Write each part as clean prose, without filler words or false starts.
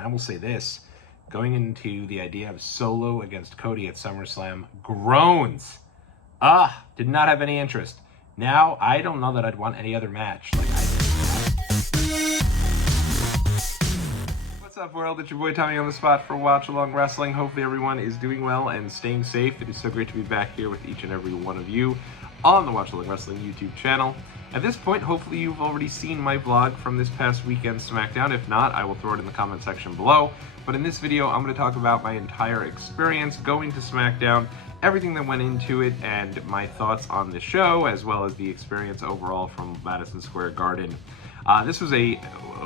I will say this, going into the idea of Solo against Cody at SummerSlam, groans. Did not have any interest. Now, I don't know that I'd want any other match. What's up, world? It's your boy Tommy on the spot for Watch Along Wrestling. Hopefully everyone is doing well and staying safe. It is so great to be back here with each and every one of you on the Watch Along Wrestling YouTube channel. At this point, hopefully you've already seen my vlog from this past weekend's SmackDown. If not, I will throw it in the comment section below. But in this video, I'm going to talk about my entire experience going to SmackDown, everything that went into it, and my thoughts on the show, as well as the experience overall from Madison Square Garden. This was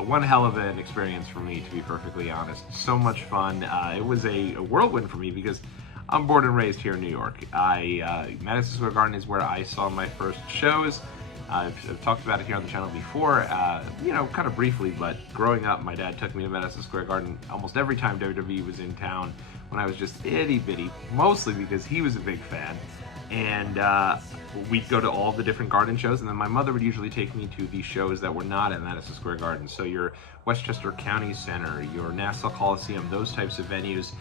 one hell of an experience for me, to be perfectly honest. So much fun. It was a whirlwind for me because I'm born and raised here in New York. Madison Square Garden is where I saw my first shows. I've talked about it here on the channel before, kind of briefly, but growing up, my dad took me to Madison Square Garden almost every time WWE was in town when I was just itty-bitty, mostly because he was a big fan. And we'd go to all the different Garden shows, and then my mother would usually take me to the shows that were not at Madison Square Garden. So your Westchester County Center, your Nassau Coliseum, those types of venues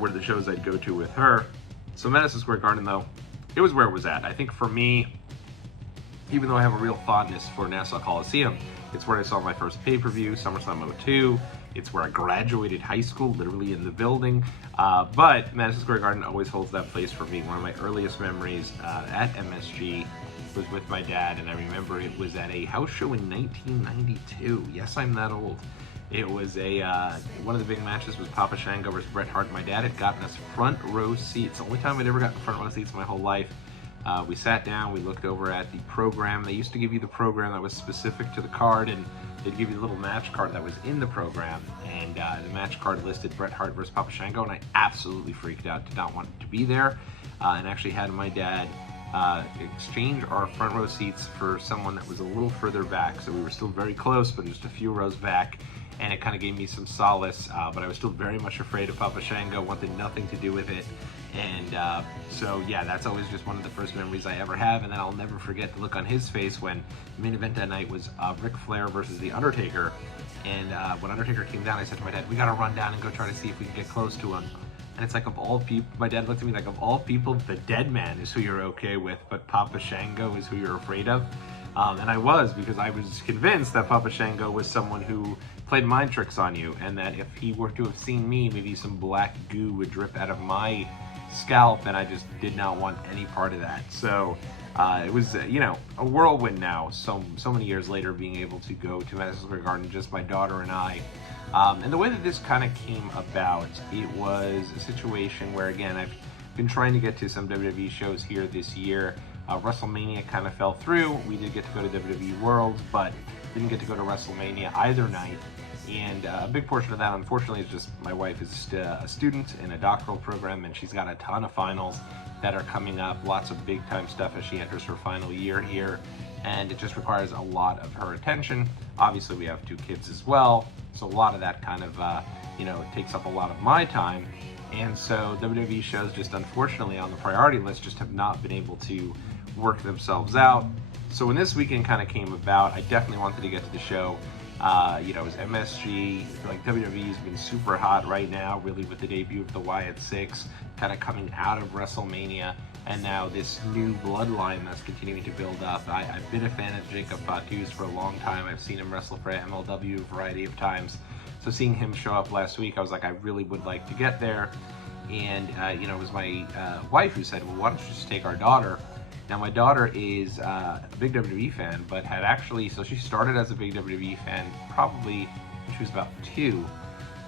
were the shows I'd go to with her. So Madison Square Garden, though, it was where it was at. I think for me, even though I have a real fondness for Nassau Coliseum, it's where I saw my first pay-per-view, SummerSlam '02. It's where I graduated high school, literally in the building. But Madison Square Garden always holds that place for me. One of my earliest memories at MSG was with my dad, and I remember it was at a house show in 1992. Yes, I'm that old. It was one of the big matches was Papa Shango versus Bret Hart. My dad had gotten us front row seats. The only time I'd ever gotten front row seats in my whole life. We sat down, we looked over at the program. They used to give you the program that was specific to the card, and they'd give you the little match card that was in the program. And the match card listed Bret Hart versus Papa Shango, and I absolutely freaked out, did not want to be there, and actually had my dad exchange our front row seats for someone that was a little further back. So we were still very close, but just a few rows back. And it kind of gave me some solace, but I was still very much afraid of Papa Shango, wanted nothing to do with it. And so yeah, that's always just one of the first memories I ever have. And then I'll never forget the look on his face when the main event that night was Ric Flair versus The Undertaker. And when Undertaker came down, I said to my dad, we gotta run down and go try to see if we can get close to him. And it's like, of all people, my dad looked at me like, of all people, the dead man is who you're okay with, but Papa Shango is who you're afraid of. And I was, because I was convinced that Papa Shango was someone who played mind tricks on you, and that if he were to have seen me, maybe some black goo would drip out of my scalp, and I just did not want any part of that. So it was, a whirlwind now, so many years later, being able to go to Madison Square Garden, just my daughter and I. And the way that this kind of came about, it was a situation where, again, I've been trying to get to some WWE shows here this year. WrestleMania kind of fell through. We did get to go to WWE Worlds, but didn't get to go to WrestleMania either night. And a big portion of that, unfortunately, is just my wife is a student in a doctoral program, and she's got a ton of finals that are coming up, lots of big time stuff as she enters her final year here, and it just requires a lot of her attention. Obviously, we have 2 kids as well, so a lot of that kind of, takes up a lot of my time. And so WWE shows, just unfortunately on the priority list, just have not been able to work themselves out. So when this weekend kind of came about, I definitely wanted to get to the show. It was MSG, like WWE has been super hot right now, really, with the debut of the Wyatt Six, kind of coming out of WrestleMania, and now this new bloodline that's continuing to build up. I've been a fan of Jacob Fatu's for a long time. I've seen him wrestle for MLW a variety of times. So seeing him show up last week, I was like, I really would like to get there. And, it was my wife who said, well, why don't you just take our daughter? Now, my daughter is a big WWE fan, but had actually, so she started as a big WWE fan probably when she was about 2.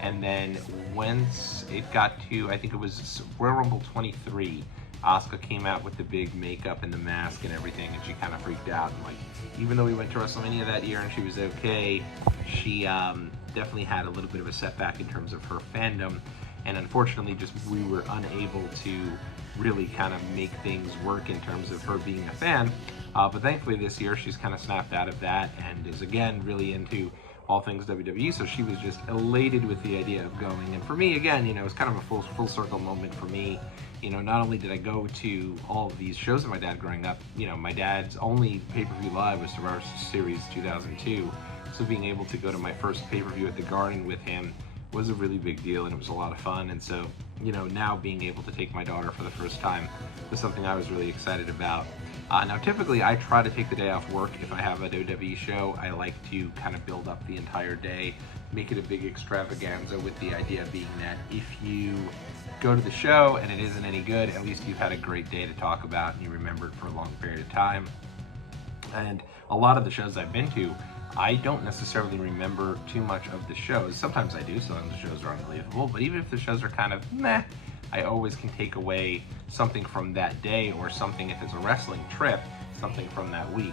And then once it got to, I think it was Royal Rumble 23, Asuka came out with the big makeup and the mask and everything, and she kind of freaked out. And even though we went to WrestleMania that year and she was okay, she definitely had a little bit of a setback in terms of her fandom. And unfortunately, we were unable to really kind of make things work in terms of her being a fan. But thankfully this year, she's kind of snapped out of that and is again really into all things WWE. So she was just elated with the idea of going. And for me, again, it was kind of a full circle moment for me. Not only did I go to all of these shows with my dad growing up, my dad's only pay-per-view live was Survivor Series 2002. So being able to go to my first pay-per-view at the Garden with him was a really big deal, and it was a lot of fun. And so, you know, now being able to take my daughter for the first time was something I was really excited about. Now, typically, I try to take the day off work if I have a WWE show. I like to kind of build up the entire day, make it a big extravaganza, with the idea being that if you go to the show and it isn't any good, at least you've had a great day to talk about and you remember it for a long period of time. And a lot of the shows I've been to, I don't necessarily remember too much of the shows. Sometimes I do, sometimes the shows are unbelievable, but even if the shows are kind of meh, I always can take away something from that day, or something, if it's a wrestling trip, something from that week.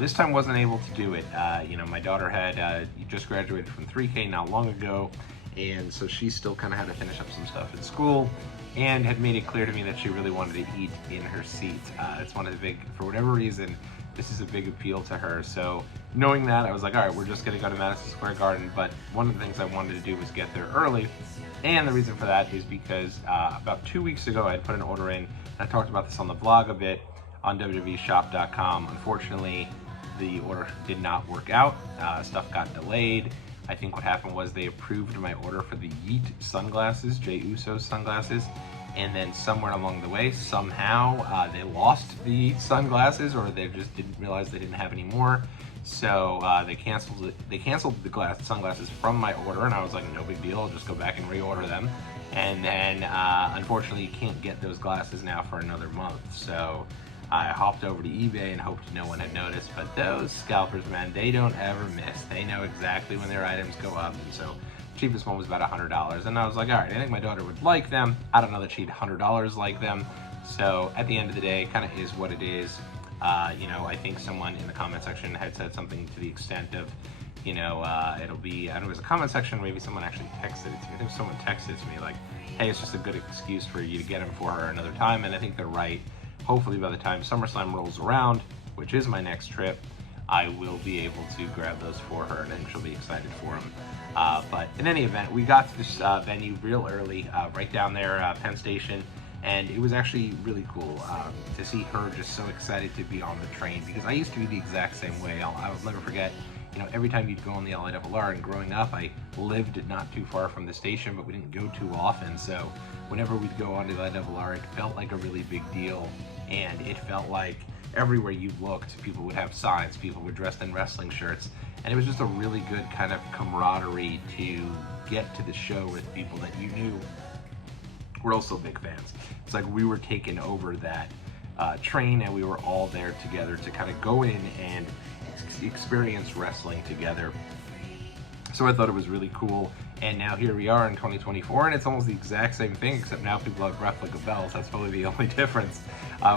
This time wasn't able to do it. You know, my daughter had just graduated from 3K not long ago, and so she still kind of had to finish up some stuff at school, and had made it clear to me that she really wanted to eat in her seat. It's one of the big, for whatever reason, this is a big appeal to her. So knowing that, I was like, all right, we're just gonna go to Madison Square Garden. But one of the things I wanted to do was get there early. And the reason for that is because about 2 weeks ago, I had put an order in, and I talked about this on the blog a bit on WWEshop.com. Unfortunately, the order did not work out. Stuff got delayed. I think what happened was they approved my order for the Yeet sunglasses, Jey Uso's sunglasses, and then somewhere along the way, somehow they lost the sunglasses, or they just didn't realize they didn't have any more. So they canceled it. They canceled the sunglasses from my order, and I was like, no big deal, I'll just go back and reorder them. And then unfortunately, you can't get those glasses now for another month. So I hopped over to eBay and hoped no one had noticed. But those scalpers, man, they don't ever miss. They know exactly when their items go up. And so cheapest one was about $100. And I was like, all right, I think my daughter would like them. I don't know that she'd $100 like them. So at the end of the day, kind of is what it is. You know, I think someone in the comment section had said something to the extent of, you know, it'll be, I don't know, it was a comment section, maybe someone actually texted it to me. I think someone texted to me like, hey, it's just a good excuse for you to get them for her another time. And I think they're right. Hopefully by the time SummerSlam rolls around, which is my next trip, I will be able to grab those for her, and I think she'll be excited for them. But in any event, we got to this venue real early, right down there, Penn Station. And it was actually really cool to see her just so excited to be on the train, because I used to be the exact same way. I'll never forget, you know, every time you'd go on the LIRR, and growing up, I lived not too far from the station, but we didn't go too often. So whenever we'd go on to the LIRR, it felt like a really big deal. And it felt like everywhere you looked, people would have signs, people were dressed in wrestling shirts. And it was just a really good kind of camaraderie to get to the show with people that you knew were also big fans. It's like we were taking over that train, and we were all there together to kind of go in and experience wrestling together. So I thought it was really cool. And now here we are in 2024, and it's almost the exact same thing, except now people have replica belts. That's probably the only difference.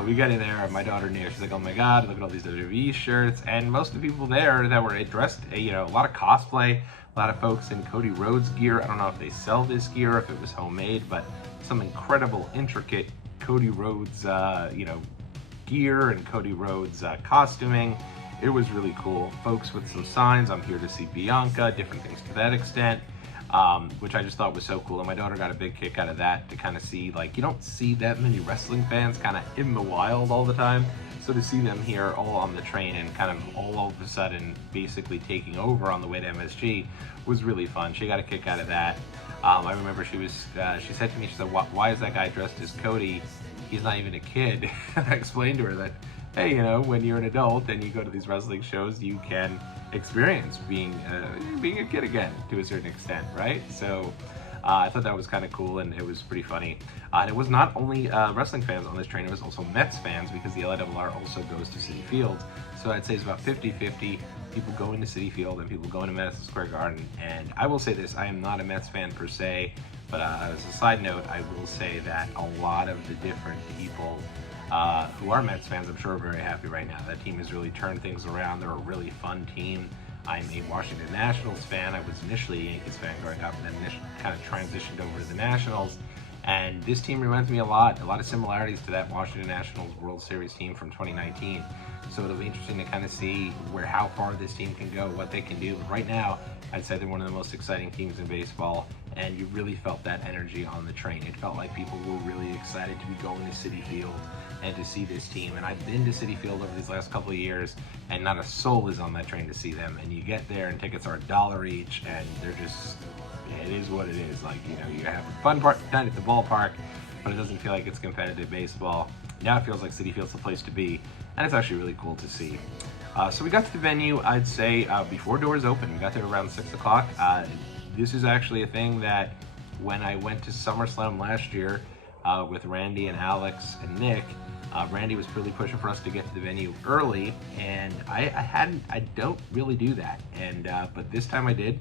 We got in there, my daughter knew. She's like, oh my God, look at all these WWE shirts. And most of the people there that were dressed, you know, a lot of cosplay, a lot of folks in Cody Rhodes gear. I don't know if they sell this gear, if it was homemade, but some incredible, intricate Cody Rhodes, you know, gear and Cody Rhodes costuming. It was really cool. Folks with some signs, I'm here to see Bianca, different things to that extent, which I just thought was so cool. And my daughter got a big kick out of that, to kind of see, like, you don't see that many wrestling fans kind of in the wild all the time. So to see them here all on the train and kind of all of a sudden basically taking over on the way to MSG was really fun. She got a kick out of that. I remember she said to me, she said, why is that guy dressed as Cody? He's not even a kid. I explained to her that, hey, you know, when you're an adult and you go to these wrestling shows, you can experience being a kid again to a certain extent, right? So I thought that was kind of cool, and it was pretty funny. And it was not only wrestling fans on this train, it was also Mets fans, because the LIRR also goes to Citi Field. So I'd say it's about 50-50. People going to Citi Field and people going to Madison Square Garden. And I will say this, I am not a Mets fan per se, but as a side note, I will say that a lot of the different people who are Mets fans, I'm sure, are very happy right now. That team has really turned things around. They're a really fun team. I'm a Washington Nationals fan. I was initially a Yankees fan growing up, and then kind of transitioned over to the Nationals. And this team reminds me a lot of similarities to that Washington Nationals World Series team from 2019. So it'll be interesting to kind of see how far this team can go, what they can do. But right now, I'd say they're one of the most exciting teams in baseball, and you really felt that energy on the train. It felt like people were really excited to be going to Citi Field and to see this team. And I've been to Citi Field over these last couple of years, and not a soul is on that train to see them. And you get there, and tickets are $1 each, and they're just it is what it is. Like, you know, you have a fun part done at the ballpark, but it doesn't feel like it's competitive baseball. Now it feels like Citi Field's the place to be, and it's actually really cool to see. So we got to the venue, I'd say, before doors open. We got there around 6 o'clock. This is actually a thing that when I went to SummerSlam last year with Randy and Alex and Nick, Randy was really pushing for us to get to the venue early, and I don't really do that, and but this time I did,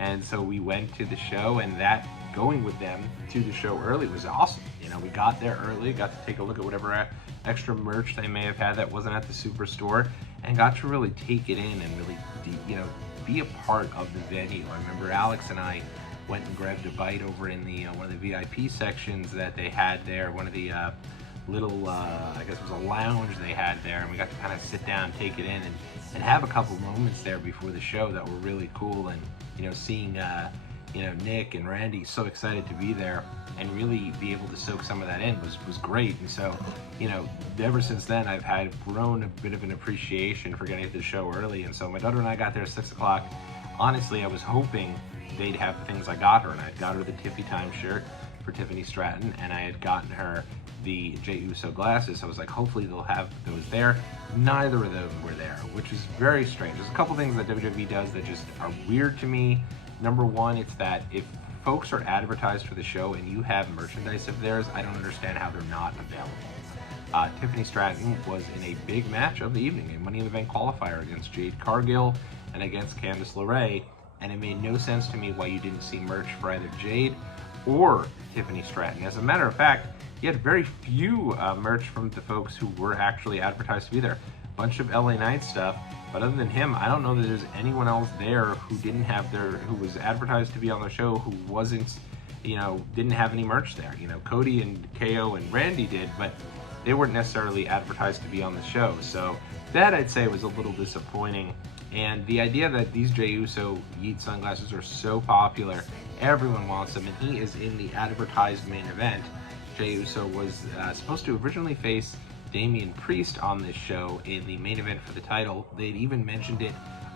and so we went to the show, and that going with them to the show early was awesome. You know, we got there early, got to take a look at whatever extra merch they may have had that wasn't at the Superstore, and got to really take it in and really, you know, be a part of the venue. I remember Alex and I went and grabbed a bite over in the one of the VIP sections that they had there, one of the little, I guess it was a lounge they had there, and we got to kind of sit down, take it in, and have a couple moments there before the show that were really cool. And, you know, seeing, you know, Nick and Randy so excited to be there and really be able to soak some of that in was great. And so, you know, ever since then, I've had grown a bit of an appreciation for getting to the show early. And so my daughter and I got there at 6 o'clock. Honestly, I was hoping they'd have the things I got her, and I got her the Tiffy Time shirt for Tiffany Stratton, and I had gotten her the Jey Uso glasses. I was like, hopefully they'll have those there. Neither of them were there, which is very strange. There's a couple things that WWE does that just are weird to me. Number one, it's that if folks are advertised for the show and you have merchandise of theirs, I don't understand how they're not available. Tiffany Stratton was in a big match of the evening, a Money in the Bank qualifier against Jade Cargill and against Candice LeRae, and it made no sense to me why you didn't see merch for either Jade or Tiffany Stratton. As a matter of fact, you had very few merch from the folks who were actually advertised to be there. A bunch of LA Knight stuff, but other than him, I don't know that there's anyone else there who didn't have who was advertised to be on the show who wasn't, you know, didn't have any merch there. You know, Cody and KO and Randy did, but they weren't necessarily advertised to be on the show. So that, I'd say, was a little disappointing. And the idea that these Jey Uso Yeet sunglasses are so popular, everyone wants them, and he is in the advertised main event. Jey Uso was supposed to originally face Damian Priest on this show in the main event for the title. They'd even mentioned it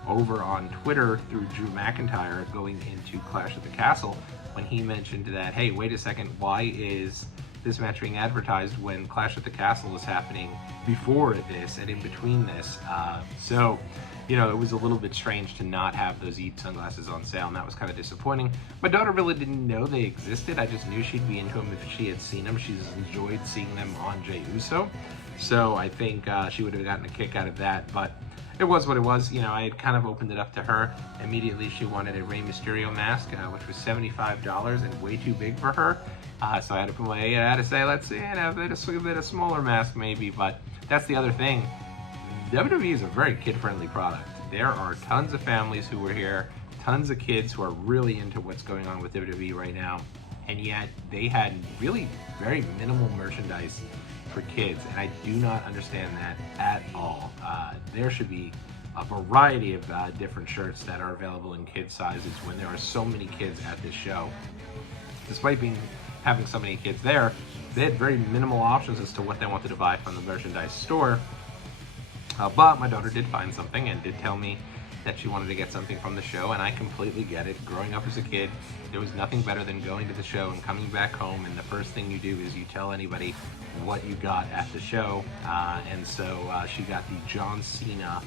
over on Twitter through Drew McIntyre going into Clash at the Castle, when he mentioned that, hey, wait a second, why is this match being advertised when Clash at the Castle is happening before this and in between this? So, you know, it was a little bit strange to not have those Yeet sunglasses on sale, and that was kind of disappointing. My daughter really didn't know they existed. I just knew she'd be into them if she had seen them. She's enjoyed seeing them on Jey Uso, so I think she would have gotten a kick out of that, but it was what it was. You know, I had kind of opened it up to her. Immediately, she wanted a Rey Mysterio mask, which was $75 and way too big for her. So I had to put my, I had to say, let's see, you know, a bit of smaller mask maybe, but that's the other thing. WWE is a very kid-friendly product. There are tons of families who are here, tons of kids who are really into what's going on with WWE right now, and yet they had really very minimal merchandise for kids, and I do not understand that at all. There should be a variety of different shirts that are available in kid sizes when there are so many kids at this show. Despite having so many kids there, they had very minimal options as to what they wanted to buy from the merchandise store. But my daughter did find something and did tell me that she wanted to get something from the show, and I completely get it. Growing up as a kid, there was nothing better than going to the show and coming back home, and the first thing you do is you tell anybody what you got at the show. And so she got the John Cena,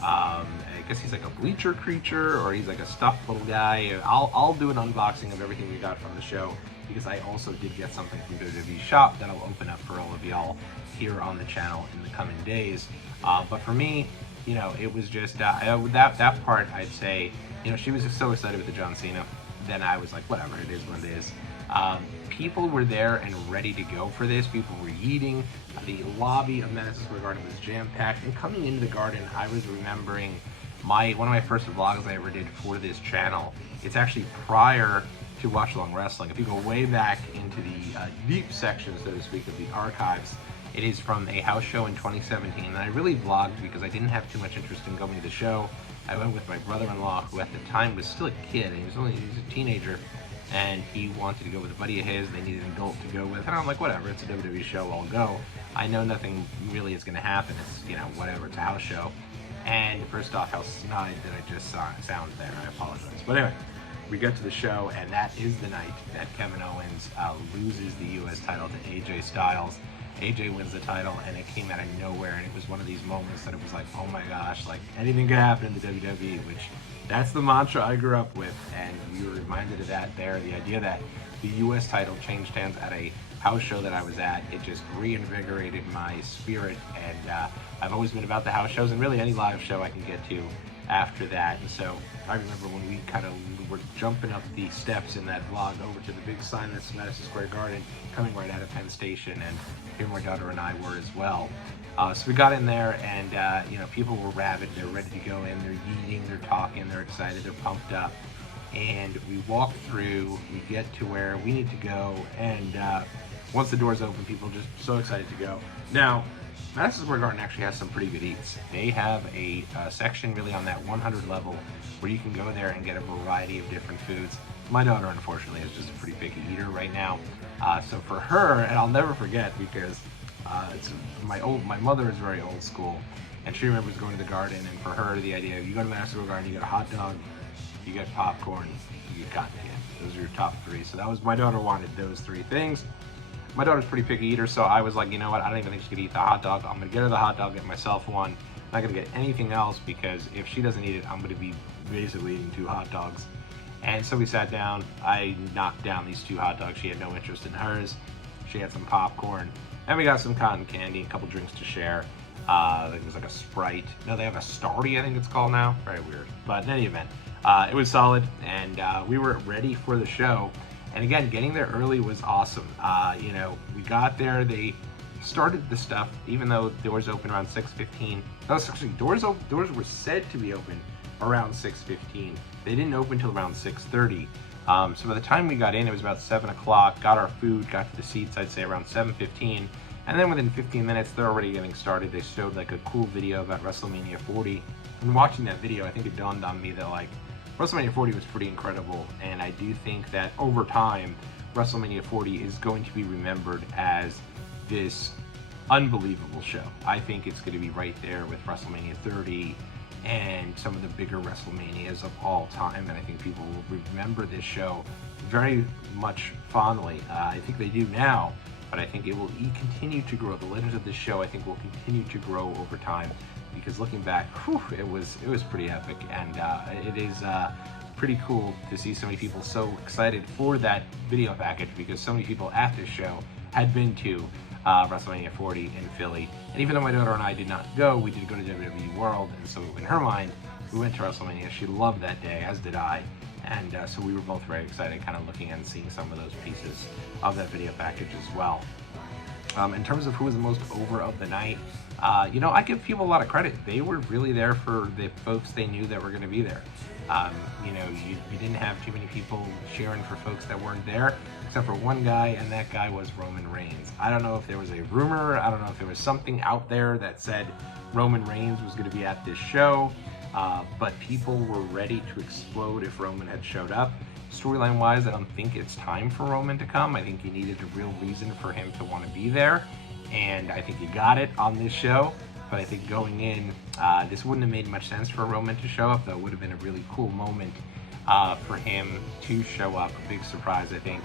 I guess he's like a bleacher creature, or he's like a stuffed little guy. I'll do an unboxing of everything we got from the show, because I also did get something from WWE Shop that I'll open up for all of y'all here on the channel in the coming days. But for me, you know, it was just that part, I'd say, you know, she was just so excited with the John Cena. Then I was like, whatever, it is what it is. People were there and ready to go for this. People were eating. The lobby of Madison Square Garden was jam-packed. And coming into the Garden, I was remembering one of my first vlogs I ever did for this channel. It's actually prior to Watch Along Wrestling. If you go way back into the deep section, so to speak, of the archives, it is from a house show in 2017, and I really vlogged because I didn't have too much interest in going to the show. I went with my brother-in-law, who at the time was still a kid, and he was a teenager, and he wanted to go with a buddy of his. They needed an adult to go with, and I'm like, whatever, it's a WWE show, I'll go. I know nothing really is going to happen. It's, you know, whatever, it's a house show. And first off, how snide did I just sound there? I apologize. But anyway, we get to the show, and that is the night that Kevin Owens loses the U.S. title to AJ Styles. AJ wins the title, and it came out of nowhere, and it was one of these moments that it was like, oh my gosh, like anything could happen in the WWE, which that's the mantra I grew up with, and we were reminded of that there. The idea that the U.S. title changed hands at a house show that I was at, it just reinvigorated my spirit, and I've always been about the house shows, and really any live show I can get to after that. And so I remember when we kind of were jumping up the steps in that vlog over to the big sign that's Madison Square Garden, coming right out of Penn Station, and here my daughter and I were as well. So we got in there, and you know, people were rabid. They're ready to go in. They're eating, they're talking, they're excited, they're pumped up. And we walk through, we get to where we need to go, and once the doors open, people are just so excited to go. Now, Madison Square Garden actually has some pretty good eats. They have a section really on that 100 level where you can go there and get a variety of different foods. My daughter, unfortunately, is just a pretty picky eater right now. So for her, and I'll never forget, because my mother is very old school, and she remembers going to the garden, and for her, the idea, you go to Madison Square Garden, you get a hot dog, you get popcorn, you get cotton candy. Those are your top three. So that was, my daughter wanted those three things. My daughter's a pretty picky eater, so I was like, you know what, I don't even think she could eat the hot dog. I'm gonna get her the hot dog, get myself one. I'm not gonna get anything else, because if she doesn't eat it, I'm gonna be basically eating 2 hot dogs. And so we sat down, I knocked down these 2 hot dogs. She had no interest in hers. She had some popcorn, and we got some cotton candy, a couple drinks to share. I think it was like a Sprite. No, they have a Starry, I think it's called now. Very weird. But in any event, it was solid, and we were ready for the show. And again, getting there early was awesome. You know, we got there, they started the stuff, even though doors open around 6:15. No, actually, doors were said to be open around 6:15. They didn't open until around 6:30. So by the time we got in, it was about 7 o'clock, got our food, got to the seats, I'd say around 7:15. And then within 15 minutes, they're already getting started. They showed like a cool video about WrestleMania 40. And watching that video, I think it dawned on me that like, WrestleMania 40 was pretty incredible, and I do think that over time, WrestleMania 40 is going to be remembered as this unbelievable show. I think it's going to be right there with WrestleMania 30 and some of the bigger WrestleManias of all time, and I think people will remember this show very much fondly. I think they do now, but I think it will continue to grow. The legends of this show, I think, will continue to grow over time. Because looking back, whew, it was pretty epic, and it is pretty cool to see so many people so excited for that video package, because so many people at this show had been to WrestleMania 40 in Philly. And even though my daughter and I did not go, we did go to WWE World, and so in her mind, we went to WrestleMania. She loved that day, as did I, and so we were both very excited, kind of looking and seeing some of those pieces of that video package as well. In terms of who was the most over of the night, you know, I give people a lot of credit. They were really there for the folks they knew that were going to be there. You know, you didn't have too many people cheering for folks that weren't there, except for one guy, and that guy was Roman Reigns. I don't know if there was a rumor, I don't know if there was something out there that said Roman Reigns was going to be at this show, but people were ready to explode if Roman had showed up. Storyline wise, I don't think it's time for Roman to come. I think he needed a real reason for him to want to be there, and I think he got it on this show. But I think going in, this wouldn't have made much sense for Roman to show up, though. It would have been a really cool moment for him to show up. A big surprise, I think.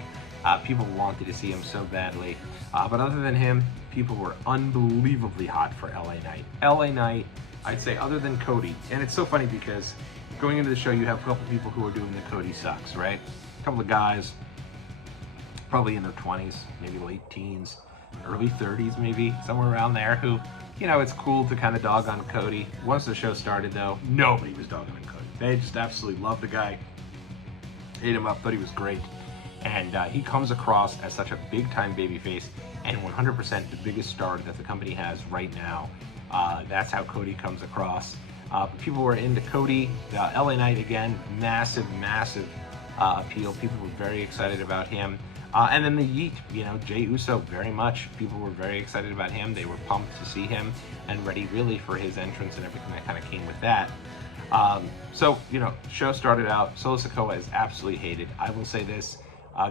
People wanted to see him so badly. But other than him, people were unbelievably hot for LA Knight. LA Knight, I'd say, other than Cody, and it's so funny because going into the show, you have a couple people who are doing the Cody sucks, right? A couple of guys, probably in their 20s, maybe late teens, early 30s maybe, somewhere around there, who, you know, it's cool to kind of dog on Cody. Once the show started, though, nobody was dogging on Cody. They just absolutely loved the guy, ate him up, thought he was great. And he comes across as such a big-time babyface, and 100% the biggest star that the company has right now. That's how Cody comes across. But people were into Cody. LA Knight, again, massive appeal. People were very excited about him. And then the Yeet, you know, Jey Uso, very much. People were very excited about him. They were pumped to see him and ready really for his entrance and everything that kind of came with that. So, you know, show started out. Solo Sikoa is absolutely hated. I will say this,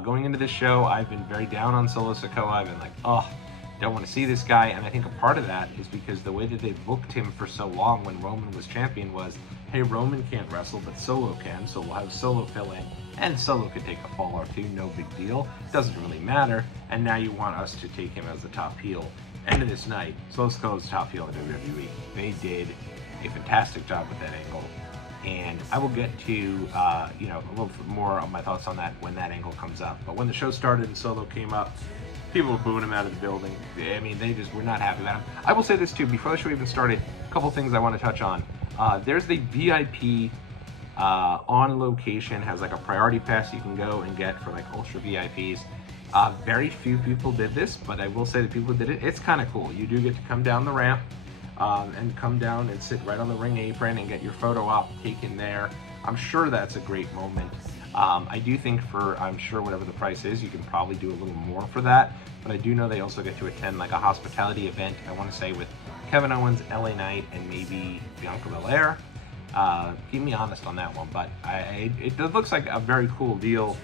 going into this show, I've been very down on Solo Sikoa. I've been like, oh, don't want to see this guy. And I think a part of that is because the way that they booked him for so long when Roman was champion was, hey, Roman can't wrestle, but Solo can, so we'll have Solo fill in. and Solo could take a fall or two, no big deal. Doesn't really matter. And now you want us to take him as the top heel. End of this night, Solo Sikoa's top heel in WWE. They did a fantastic job with that angle. And I will get to, a little more of my thoughts on that when that angle comes up. But when the show started and Solo came up, people were booing him out of the building. I mean, they just were not happy about him. I will say this too, before the show even started, a couple things I want to touch on. There's the VIP on location, has like a priority pass you can go and get for like ultra VIPs. Very few people did this, but I will say the people who did it, it's kind of cool. You do get to come down the ramp and come down and sit right on the ring apron and get your photo op taken there. I'm sure that's a great moment. I do think I'm sure whatever the price is, you can probably do a little more for that, but I do know they also get to attend like a hospitality event, I want to say with Kevin Owens, LA Knight, and maybe Bianca Belair. Keep me honest on that one, but it looks like a very cool deal.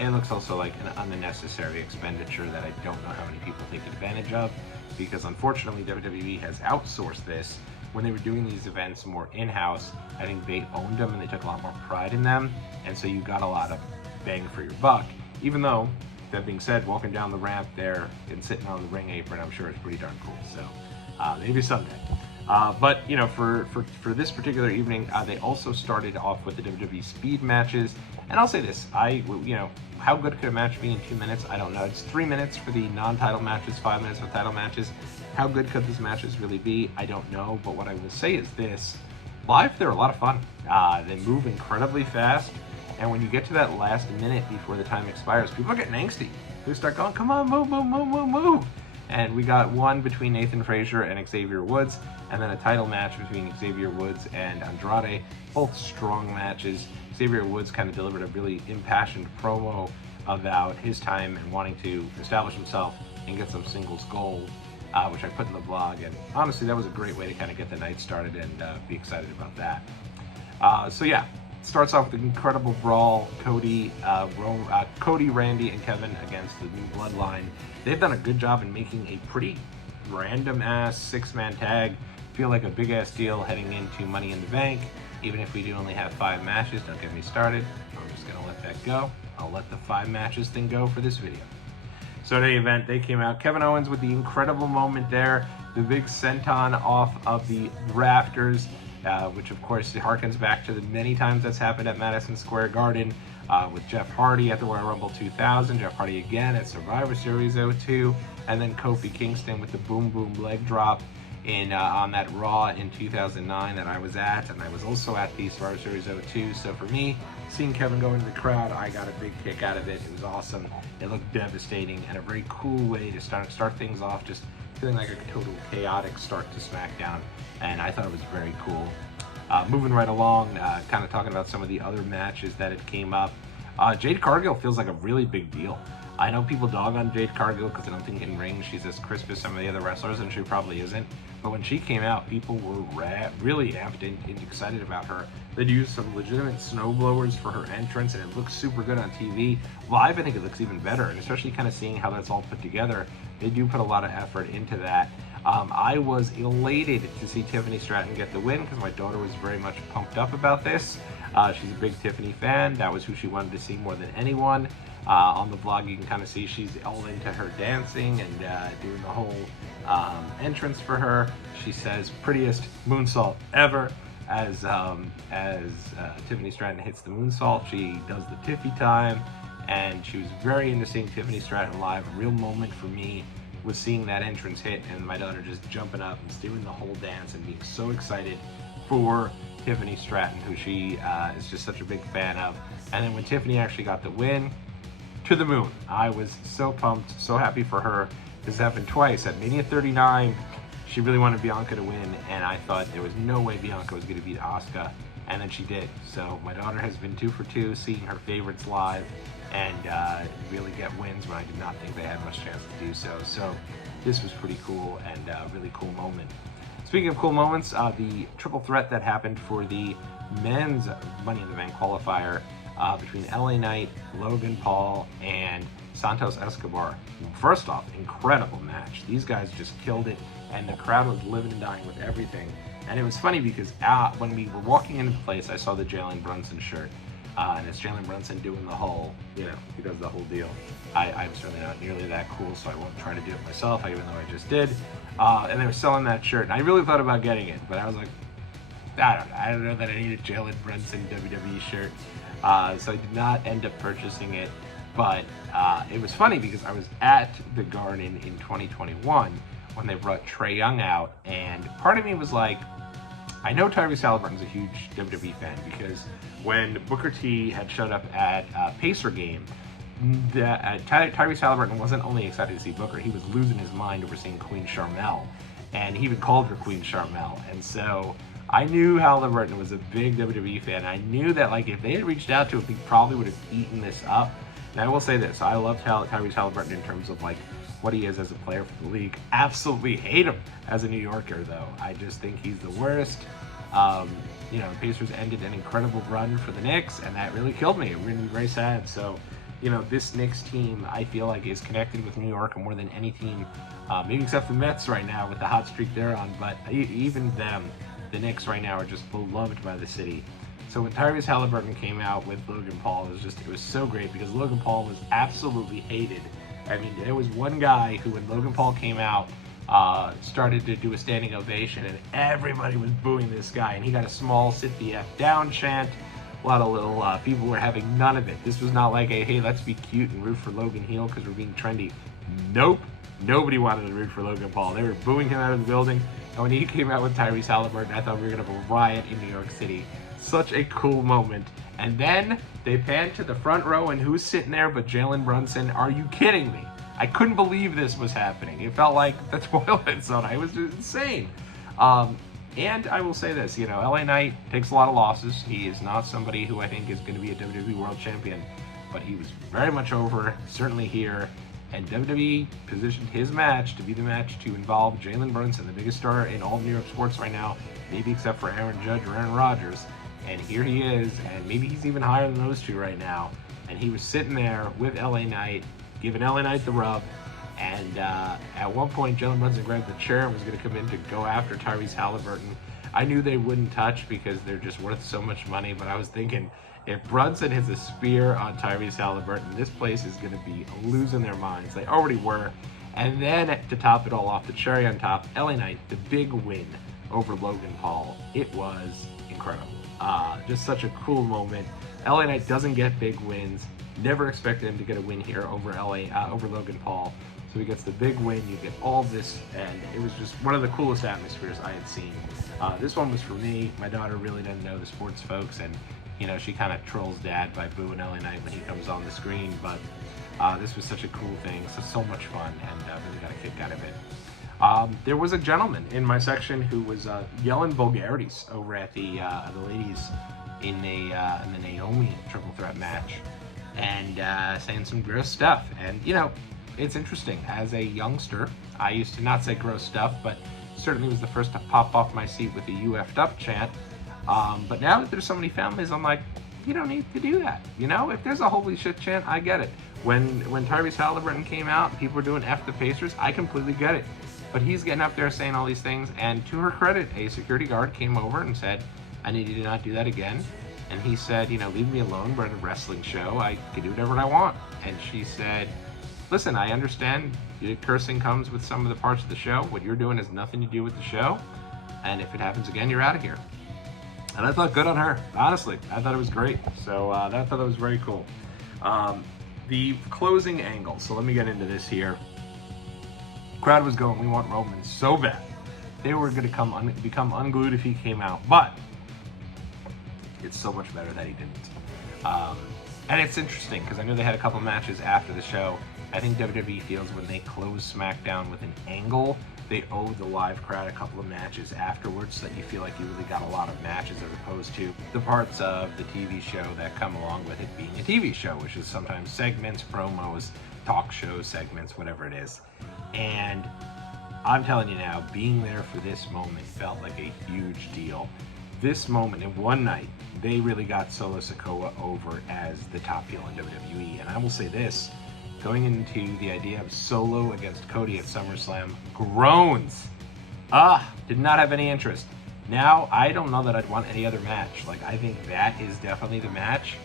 It looks also like an unnecessary expenditure that I don't know how many people take advantage of, because unfortunately WWE has outsourced this. When they were doing these events more in-house, I think they owned them and they took a lot more pride in them, and so you got a lot of bang for your buck. Even though, that being said, walking down the ramp there and sitting on the ring apron, I'm sure it's pretty darn cool. So maybe someday. But for this particular evening, they also started off with the WWE speed matches. And I'll say this, how good could a match be in 2 minutes? I don't know. It's 3 minutes for the non-title matches, 5 minutes for title matches. How good could these matches really be? I don't know. But what I will say is this: live, they're a lot of fun. They move incredibly fast. And when you get to that last minute before the time expires, people are getting angsty. They start going, come on, move, move, move, move, move. And we got one between Nathan Frazier and Xavier Woods, and then a title match between Xavier Woods and Andrade. Both strong matches. Xavier Woods kind of delivered a really impassioned promo about his time and wanting to establish himself and get some singles gold, which I put in the blog. And honestly, that was a great way to kind of get the night started and be excited about that. So yeah, it starts off with an incredible brawl. Cody, Randy, and Kevin against the New Bloodline. They've done a good job in making a pretty random-ass six-man tag feel like a big-ass deal heading into Money in the Bank. Even if we do only have 5 matches, don't get me started. I'm just going to let that go. I'll let the 5 matches thing go for this video. So the event, they came out. Kevin Owens with the incredible moment there. The big senton off of the rafters, which of course harkens back to the many times that's happened at Madison Square Garden. With Jeff Hardy at the Royal Rumble 2000, Jeff Hardy again at Survivor Series 02, and then Kofi Kingston with the boom boom leg drop on that Raw in 2009 that I was at, and I was also at the Survivor Series 02. So for me, seeing Kevin go into the crowd, I got a big kick out of it. It was awesome. It looked devastating, and a very cool way to start things off, just feeling like a total chaotic start to SmackDown, and I thought it was very cool. Moving right along, kind of talking about some of the other matches that it came up. Jade Cargill feels like a really big deal. I know people dog on Jade Cargill because I don't think in ring she's as crisp as some of the other wrestlers, and she probably isn't. But when she came out, people were really amped and excited about her. They'd used some legitimate snow blowers for her entrance, and it looks super good on TV. Live, I think it looks even better, and especially kind of seeing how that's all put together. They do put a lot of effort into that. I was elated to see Tiffany Stratton get the win because my daughter was very much pumped up about this. She's a big Tiffany fan. That was who she wanted to see more than anyone. On the vlog, you can kind of see she's all into her dancing and doing the whole entrance for her. She says, prettiest moonsault ever. As Tiffany Stratton hits the moonsault, she does the Tiffy time, and she was very into seeing Tiffany Stratton live. A real moment for me was seeing that entrance hit and my daughter just jumping up and doing the whole dance and being so excited for Tiffany Stratton, who she is just such a big fan of. And then when Tiffany actually got the win, to the moon. I was so pumped, so happy for her. This happened twice. At Mania 39, she really wanted Bianca to win, and I thought there was no way Bianca was going to beat Asuka, and then she did. So my daughter has been 2 for 2, seeing her favorites live, and really get wins when I did not think they had much chance to do so. So this was pretty cool and a really cool moment. Speaking of cool moments, the triple threat that happened for the men's Money in the Bank qualifier between LA Knight, Logan Paul, and Santos Escobar. First off, incredible match. These guys just killed it, and the crowd was living and dying with everything. And it was funny because when we were walking into the place, I saw the Jalen Brunson shirt. And it's Jalen Brunson doing the whole, he does the whole deal. I'm certainly not nearly that cool, so I won't try to do it myself, even though I just did. And they were selling that shirt, and I really thought about getting it, but I was like, I don't know that I need a Jalen Brunson WWE shirt. So I did not end up purchasing it, but it was funny because I was at the Garden in 2021 when they brought Trae Young out, and part of me was like, I know Tyrese Halliburton's a huge WWE fan because when Booker T had showed up at Pacer game, Tyrese Halliburton wasn't only excited to see Booker, he was losing his mind over seeing Queen Sharmell, and he even called her Queen Sharmell. And so I knew Halliburton was a big WWE fan. I knew that if they had reached out to him, he probably would have eaten this up. And I will say this, I love Tyrese Halliburton in terms of what he is as a player for the league. Absolutely hate him as a New Yorker, though. I just think he's the worst. The Pacers ended an incredible run for the Knicks, and that really killed me. It made me very sad. So, this Knicks team, I feel like, is connected with New York more than any team, maybe except the Mets right now with the hot streak they're on. But even them, the Knicks right now are just beloved by the city. So when Tyrese Halliburton came out with Logan Paul, it was so great because Logan Paul was absolutely hated. I mean, there was one guy who, when Logan Paul came out, started to do a standing ovation, and everybody was booing this guy, and he got a small sit the F down chant. A lot of little people were having none of it. This was not like a, hey, let's be cute and root for Logan heel because we're being trendy. Nope. Nobody wanted to root for Logan Paul. They were booing him out of the building. And when he came out with Tyrese Halliburton, I thought we were going to have a riot in New York City. Such a cool moment. And then they panned to the front row, and who's sitting there but Jalen Brunson? Are you kidding me? I couldn't believe this was happening. It felt like the Twilight Zone. It was just insane. And I will say this, LA Knight takes a lot of losses. He is not somebody who I think is going to be a WWE World Champion, but he was very much over, certainly here. And WWE positioned his match to be the match to involve Jalen Brunson, the biggest star in all of New York sports right now, maybe except for Aaron Judge or Aaron Rodgers. And here he is, and maybe he's even higher than those two right now. And he was sitting there with LA Knight, giving LA Knight the rub. And at one point, Jalen Brunson grabbed the chair and was going to come in to go after Tyrese Halliburton. I knew they wouldn't touch because they're just worth so much money, but I was thinking, if Brunson hits a spear on Tyrese Halliburton, this place is going to be losing their minds. They already were. And then to top it all off, the cherry on top, LA Knight, the big win over Logan Paul. It was incredible. Just such a cool moment. LA Knight doesn't get big wins. Never expected him to get a win here over Logan Paul. So he gets the big win, you get all this, and it was just one of the coolest atmospheres I had seen. This one was for me. My daughter really doesn't know the sports folks, and she kind of trolls Dad by booing LA Knight when he comes on the screen, but this was such a cool thing, so much fun, and really got a kick out of it. There was a gentleman in my section who was yelling vulgarities over at the ladies in the Naomi triple threat match, and saying some gross stuff. And it's interesting. As a youngster, I used to not say gross stuff, but certainly was the first to pop off my seat with the "you effed up" chant. But now that there's so many families, I'm like, you don't need to do that. If there's a holy shit chant, I get it. When Tyrese Halliburton came out and people were doing F the Pacers, I completely get it. But he's getting up there saying all these things, and to her credit, a security guard came over and said, I need you to not do that again. And he said, leave me alone, we're at a wrestling show, I can do whatever I want. And she said, listen, I understand cursing comes with some of the parts of the show. What you're doing has nothing to do with the show. And if it happens again, you're out of here. And I thought good on her. Honestly, I thought it was great. So I thought that was very cool. The closing angle. So let me get into this here. Crowd was going, we want Roman so bad. They were going to become unglued if he came out. But it's so much better that he didn't. And it's interesting because I know they had a couple matches after the show. I think WWE feels when they close SmackDown with an angle, they owe the live crowd a couple of matches afterwards so that you feel like you really got a lot of matches as opposed to the parts of the TV show that come along with it being a TV show, which is sometimes segments, promos, talk shows, segments, whatever it is. And I'm telling you now, being there for this moment felt like a huge deal. This moment in one night, they really got Solo Sikoa over as the top heel in WWE. And I will say this, going into the idea of Solo against Cody at SummerSlam, groans. Did not have any interest. Now, I don't know that I'd want any other match. I think that is definitely the match.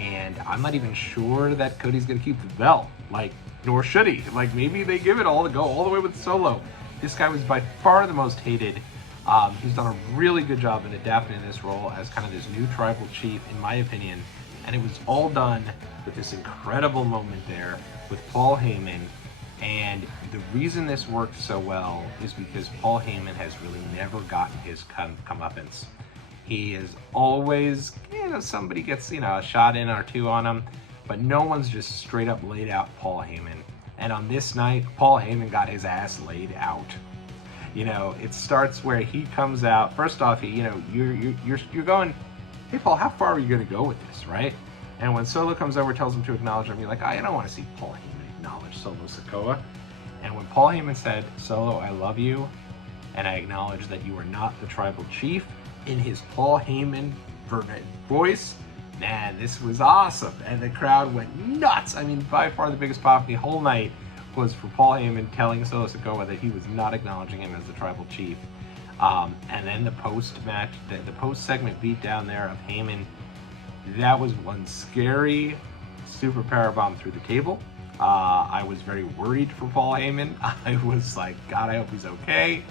And I'm not even sure that Cody's going to keep the belt. Like, nor should he. Like, maybe they give it all to go all the way with Solo. This guy was by far the most hated. He's done a really good job in adapting to this role as kind of this new tribal chief, in my opinion. And it was all done with this incredible moment there with Paul Heyman. And the reason this worked so well is because Paul Heyman has really never gotten his comeuppance. He is always, somebody gets, a shot in or two on him, but no one's just straight up laid out Paul Heyman. And on this night, Paul Heyman got his ass laid out. It starts where he comes out. First off, you're going, hey Paul, how far are you going to go with this, right? And when Solo comes over, tells him to acknowledge him, you're like, I don't want to see Paul Heyman acknowledge Solo Sikoa. And when Paul Heyman said, Solo, I love you, and I acknowledge that you are not the tribal chief, in his Paul Heyman voice, man, this was awesome. And the crowd went nuts. I mean, by far the biggest pop the whole night was for Paul Heyman telling Solo Sikoa that he was not acknowledging him as the tribal chief. And then the post-match, the post-segment beatdown there of Heyman, that was one scary super powerbomb through the table. I was very worried for Paul Heyman. I was like, God, I hope he's okay.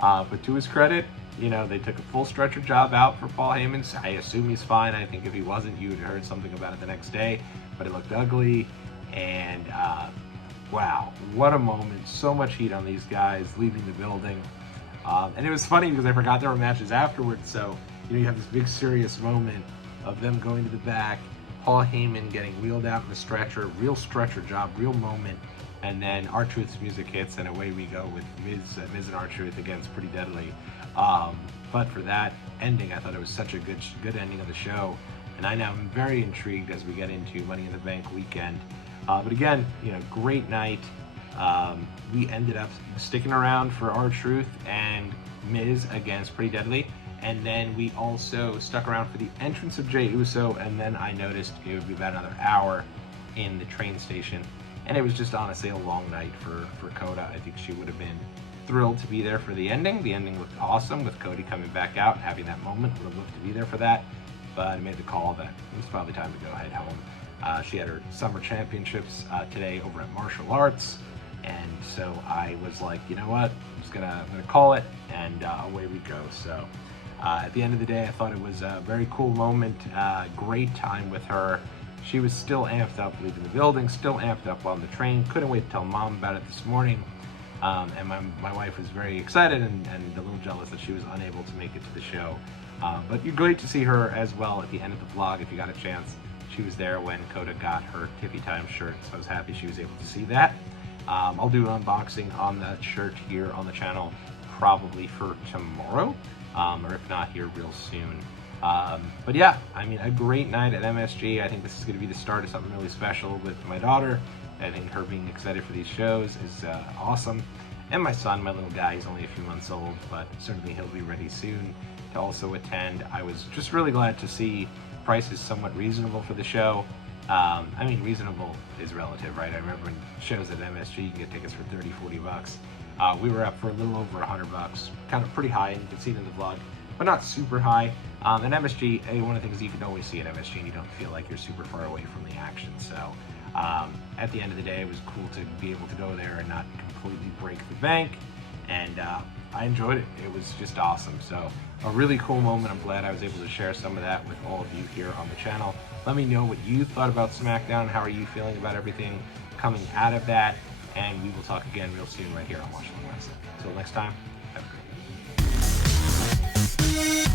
But to his credit, they took a full stretcher job out for Paul Heyman. I assume he's fine. I think if he wasn't, you'd have heard something about it the next day. But it looked ugly. And wow, what a moment. So much heat on these guys leaving the building. And it was funny because I forgot there were matches afterwards. So, you have this big serious moment of them going to the back. Paul Heyman getting wheeled out in the stretcher. Real stretcher job, real moment. And then R-Truth's music hits, and away we go with Miz and R-Truth against Pretty Deadly. But for that ending, I thought it was such a good ending of the show. And I now am very intrigued as we get into Money in the Bank weekend. But again, great night. We ended up sticking around for R-Truth and Miz against Pretty Deadly. And then we also stuck around for the entrance of Jey Uso. And then I noticed it would be about another hour in the train station. And it was just honestly a long night for Coda. I think she would have been thrilled to be there for the ending. The ending looked awesome with Cody coming back out and having that moment. Would have loved to be there for that. But I made the call that it was probably time to go head home. She had her summer championships today over at Martial Arts. And so I was like, you know what? I'm gonna call it, and away we go. So at the end of the day, I thought it was a very cool moment. Great time with her. She was still amped up leaving the building, still amped up on the train. Couldn't wait to tell Mom about it this morning. And my wife was very excited and a little jealous that she was unable to make it to the show. But you're great to see her as well at the end of the vlog if you got a chance. She was there when Coda got her Tiffy Time shirt, so I was happy she was able to see that. I'll do an unboxing on that shirt here on the channel probably for tomorrow, or if not, here real soon. But yeah, I mean, a great night at MSG. I think this is going to be the start of something really special with my daughter. I think her being excited for these shows is awesome. And my son, my little guy, he's only a few months old, but certainly he'll be ready soon to also attend. I was just really glad to see prices somewhat reasonable for the show. I mean, reasonable is relative, right? I remember when shows at MSG, you can get tickets for 30, 40 bucks. We were up for a little over 100 bucks, kind of pretty high, and you can see it in the vlog, but not super high. At MSG, one of the things you can always see at MSG, and you don't feel like you're super far away from the action. So at the end of the day, it was cool to be able to go there and not completely break the bank. And I enjoyed it. It was just awesome. So a really cool moment. I'm glad I was able to share some of that with all of you here on the channel. Let me know what you thought about SmackDown. How are you feeling about everything coming out of that? And we will talk again real soon right here on Watch Along Wrestling. Until next time, have a great day.